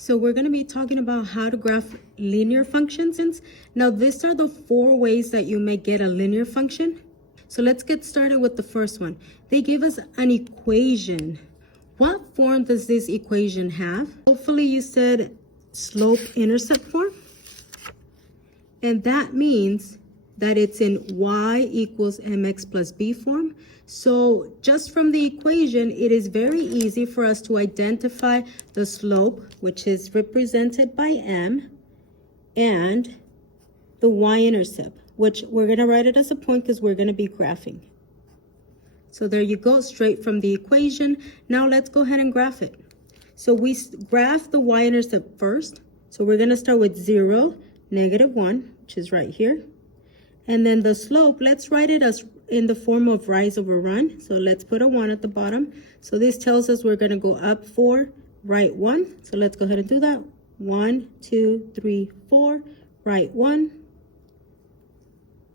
So we're going to be talking about how to graph linear functions. Now, these are the 4 ways that you may get a linear function. So let's get started with the first one. They give us an equation. What form does this equation have? Hopefully you said slope-intercept form. And that means that it's in y equals mx plus b form. So just from the equation, it is very easy for us to identify the slope, which is represented by m, and the y-intercept, which we're going to write it as a point because we're going to be graphing. So there you go, straight from the equation. Now let's go ahead and graph it. So we graph the y-intercept first. So we're going to start with 0, -1, which is right here. And then the slope, let's write it as in the form of rise over run. So let's put a 1 at the bottom. So this tells us we're going to go up 4, right 1. So let's go ahead and do that. 1, 2, 3, 4, right 1.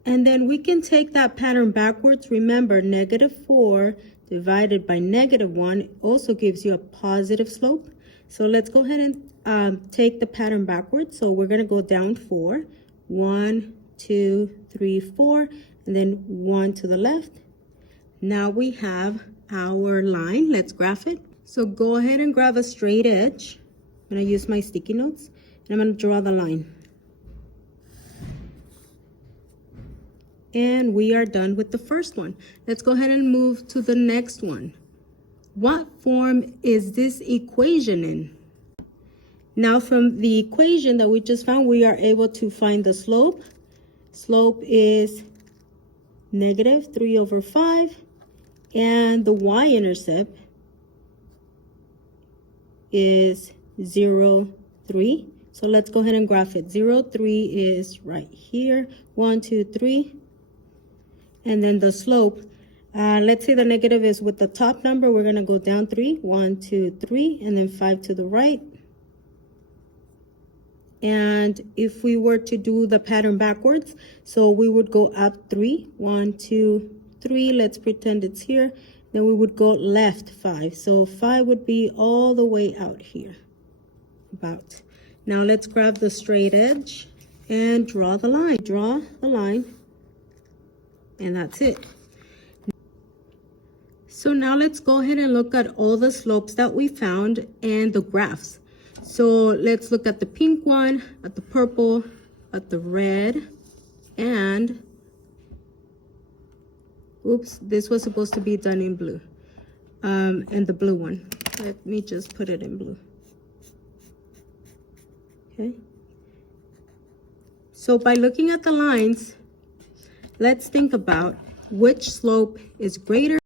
And then we can take that pattern backwards. Remember, -4 divided by -1 also gives you a positive slope. So let's go ahead and take the pattern backwards. So we're going to go down 4. 1, 2, 3, 4, and then 1 to the left. Now we have our line. Let's graph it. So go ahead and grab a straight edge. I'm going to use my sticky notes, and I'm going to draw the line. And we are done with the first one. Let's go ahead and move to the next one. What form is this equation in? Now from the equation that we just found, we are able to find the slope. Slope is -3/5, and the y-intercept is 0, 3. So let's go ahead and graph it. 0, 3 is right here. 1, 2, 3. And then the slope, let's say the negative is with the top number, we're going to go down 3. 1, 2, 3, and then 5 to the right. And if we were to do the pattern backwards, so we would go up 3. 1, 2, 3. Let's pretend it's here. Then we would go left 5. So 5 would be all the way out here. About. Now let's grab the straight edge and draw the line. Draw the line. And that's it. So now let's go ahead and look at all the slopes that we found and the graphs. So let's look at the pink one, at the purple, at the red, and oops, this was supposed to be done in blue. And the blue one. Let me just put it in blue. Okay. So by looking at the lines, let's think about which slope is greater